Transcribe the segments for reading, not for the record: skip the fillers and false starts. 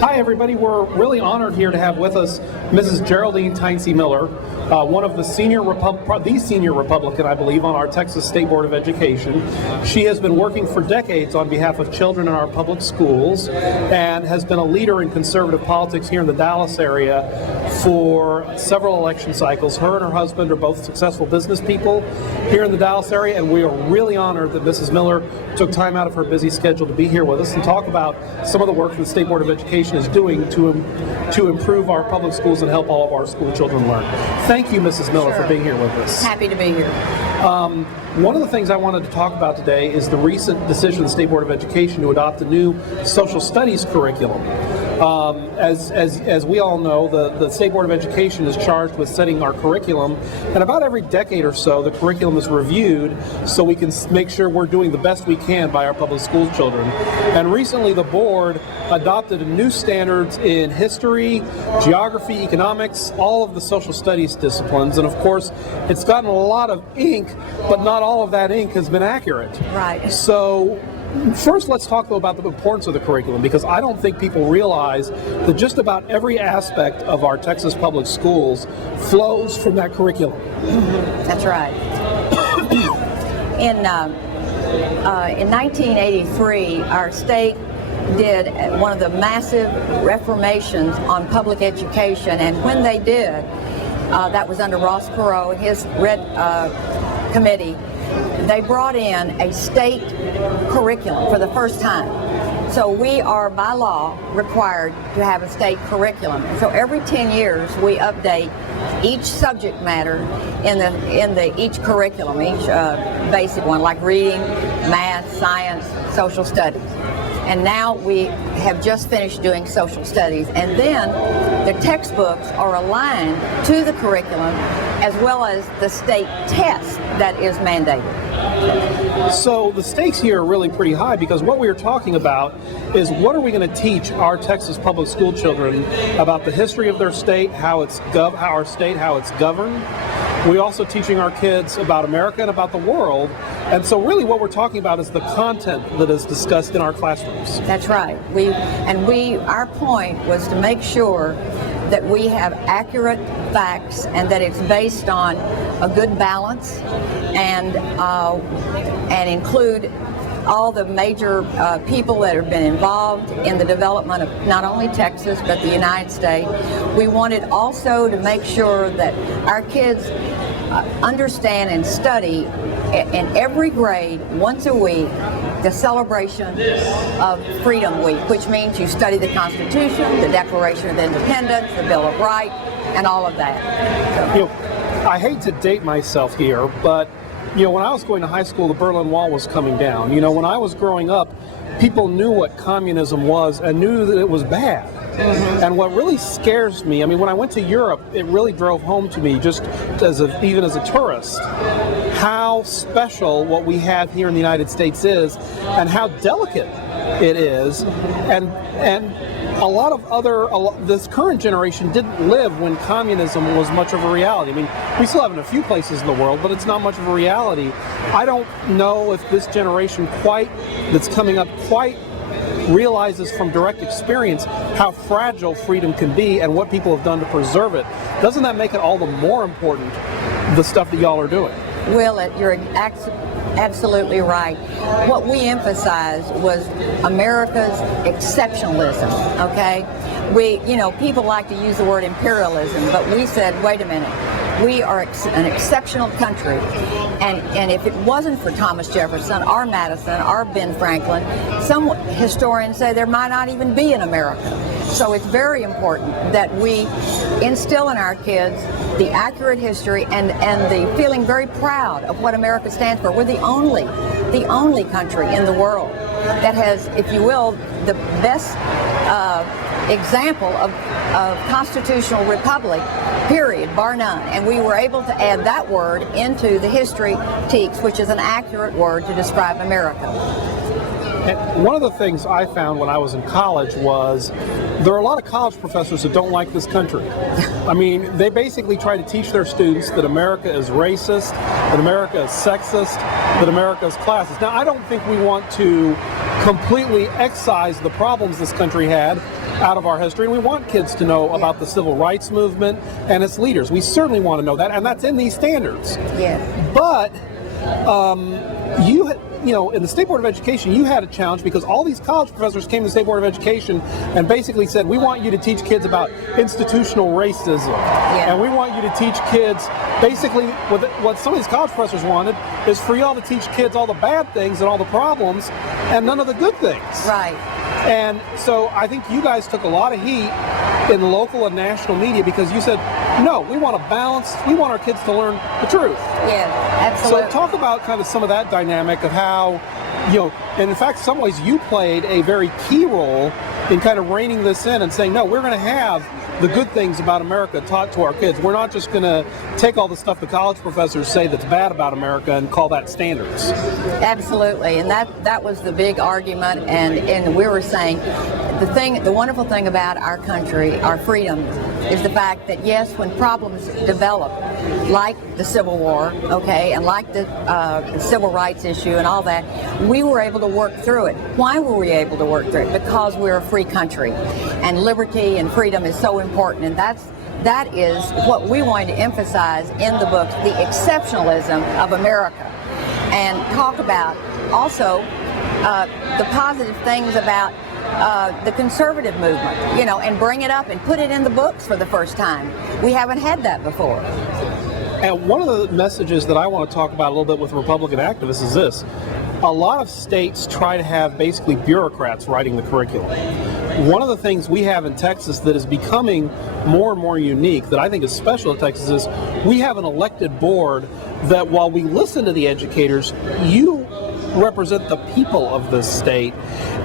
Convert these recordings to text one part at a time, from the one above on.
Hi everybody, we're really honored here to have with us Mrs. Geraldine Tincy Miller, one of the senior Republican, I believe, on our Texas State Board of Education. She has been working for decades on behalf of children in our public schools and has been a leader in conservative politics here in the Dallas area for several election cycles. Her and her husband are both successful business people here in the Dallas area, and we are really honored that Mrs. Miller took time out of her busy schedule to be here with us and talk about some of the work the State Board of Education is doing to improve our public schools and help all of our school children learn. Thank you, Mrs. Miller, for being here with us. Happy to be here. One of the things I wanted to talk about today is the recent decision of the State Board of Education to adopt a new social studies curriculum. As we all know, the State Board of Education is charged with setting our curriculum, and about every decade or so, the curriculum is reviewed so we can make sure we're doing the best we can by our public school children. And recently, the board adopted new standards in history, geography, economics, all of the social studies disciplines, and of course, it's gotten a lot of ink, but not all of that ink has been accurate. Right. So, first, let's talk, though, about the importance of the curriculum, because I don't think people realize that just about every aspect of our Texas public schools flows from that curriculum. That's right. In 1983, our state did one of the massive reformations on public education, and when they did, that was under Ross Perot and his Red Committee, they brought in a state curriculum for the first time. So we are, by law, required to have a state curriculum. So every 10 years, we update each subject matter in each curriculum, each basic one, like reading, math, science, social studies. And now we have just finished doing social studies. And then the textbooks are aligned to the curriculum as well as the state test that is mandated. So the stakes here are really pretty high, because what we are talking about is what are we going to teach our Texas public school children about the history of their state, how it's governed. We're also teaching our kids about America and about the world. And so really what we're talking about is the content that is discussed in our classrooms. That's right. Our point was to make sure that we have accurate facts and that it's based on a good balance and include all the major people that have been involved in the development of not only Texas but the United States. We wanted also to make sure that our kids understand and study in every grade once a week the celebration of Freedom Week, which means you study the Constitution, the Declaration of Independence, the Bill of Rights, and all of that. So, I hate to date myself here, but when I was going to high school, the Berlin Wall was coming down. When I was growing up, people knew what communism was and knew that it was bad. Mm-hmm. And what really scares me, when I went to Europe, it really drove home to me, just even as a tourist, how special what we have here in the United States is and how delicate it is. And this current generation didn't live when communism was much of a reality. We still have it in a few places in the world, but it's not much of a reality. I don't know if this generation that's coming up realizes from direct experience how fragile freedom can be and what people have done to preserve it. Doesn't that make it all the more important, the stuff that y'all are doing? Will, you're absolutely right. What we emphasized was America's exceptionalism, okay? People like to use the word imperialism, but we said, wait a minute, we are an exceptional country, and if it wasn't for Thomas Jefferson, or Madison, or Ben Franklin, some historians say there might not even be an America. So it's very important that we instill in our kids the accurate history and the feeling very proud of what America stands for. We're the only country in the world that has, if you will, the best example of constitutional republic, period, bar none. And we were able to add that word into the history text, which is an accurate word to describe America. And one of the things I found when I was in college was there are a lot of college professors that don't like this country. They basically try to teach their students that America is racist, that America is sexist, that America is classist. Now, I don't think we want to completely excise the problems this country had, out of our history, and we want kids to know about the civil rights movement and its leaders. We certainly want to know that, and that's in these standards. Yes. But you know, in the State Board of Education, you had a challenge because all these college professors came to the State Board of Education and basically said, we want you to teach kids about institutional racism. Yeah. And we want you to teach kids, basically, what some of these college professors wanted is for y'all to teach kids all the bad things and all the problems and none of the good things. Right. And so I think you guys took a lot of heat in local and national media because you said, no, we want to balance, we want our kids to learn the truth. Yes, absolutely. So talk about kind of some of that dynamic of how, you know, and in fact, in some ways you played a very key role in kind of reining this in and saying, no, we're going to have the good things about America taught to our kids. We're not just going to take all the stuff the college professors say that's bad about America and call that standards. Absolutely, and that was the big argument, and we were saying the wonderful thing about our country, our freedom, is the fact that yes, when problems develop, like the Civil War, okay, and like the civil rights issue and all that, we were able to work through it. Why were we able to work through it? Because we're a free country, and liberty and freedom is so important, and that is what we wanted to emphasize in the book, the exceptionalism of America, and talk about also the positive things about the conservative movement, you know, and bring it up and put it in the books for the first time. We haven't had that before. And one of the messages that I want to talk about a little bit with Republican activists is this. A lot of states try to have basically bureaucrats writing the curriculum. One of the things we have in Texas that is becoming more and more unique, that I think is special in Texas, is we have an elected board that while we listen to the educators, you represent the people of this state.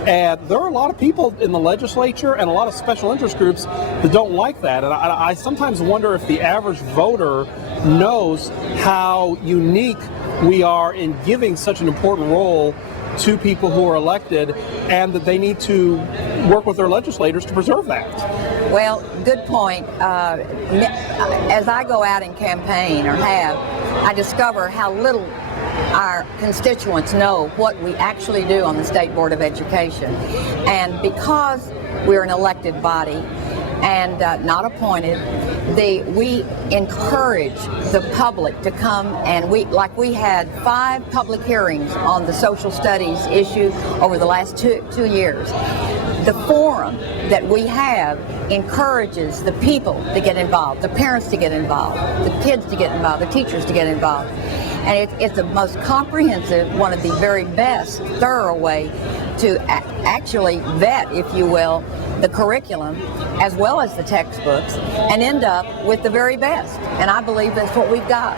And there are a lot of people in the legislature and a lot of special interest groups that don't like that. And I sometimes wonder if the average voter knows how unique we are in giving such an important role to people who are elected, and that they need to work with their legislators to preserve that. Well, good point. As I go out and campaign, or have, I discover how little our constituents know what we actually do on the State Board of Education. And because we're an elected body and not appointed, we encourage the public to come, and we had 5 public hearings on the social studies issue over the last two years. The forum that we have encourages the people to get involved, the parents to get involved, the kids to get involved, the teachers to get involved. And it's the most comprehensive, one of the very best, thorough way to actually vet, if you will, the curriculum as well as the textbooks, and end up with the very best. And I believe that's what we've got.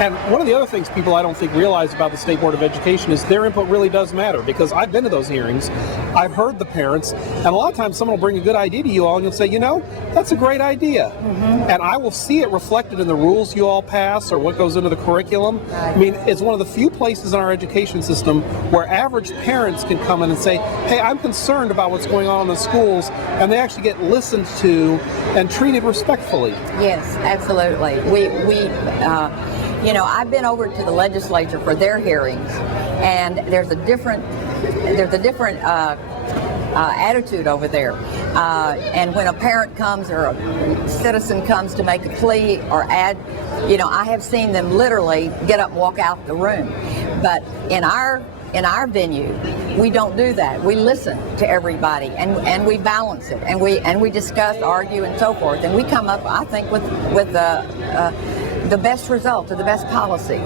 And one of the other things people I don't think realize about the State Board of Education is their input really does matter, because I've been to those hearings, I've heard the parents, and a lot of times someone will bring a good idea to you all and you'll say, you know, that's a great idea. Mm-hmm. And I will see it reflected in the rules you all pass or what goes into the curriculum. Right. I mean, it's one of the few places in our education system where average parents can come in and say, hey, I'm concerned about what's going on in the schools, and they actually get listened to and treated respectfully. Yes, absolutely. You know, I've been over to the legislature for their hearings, and there's a different attitude over there. And when a parent comes or a citizen comes to make a plea or add, you know, I have seen them literally get up and walk out the room. But in our venue, we don't do that. We listen to everybody, and we balance it, and we discuss, argue, and so forth, and we come up, I think, with the best result or the best policy.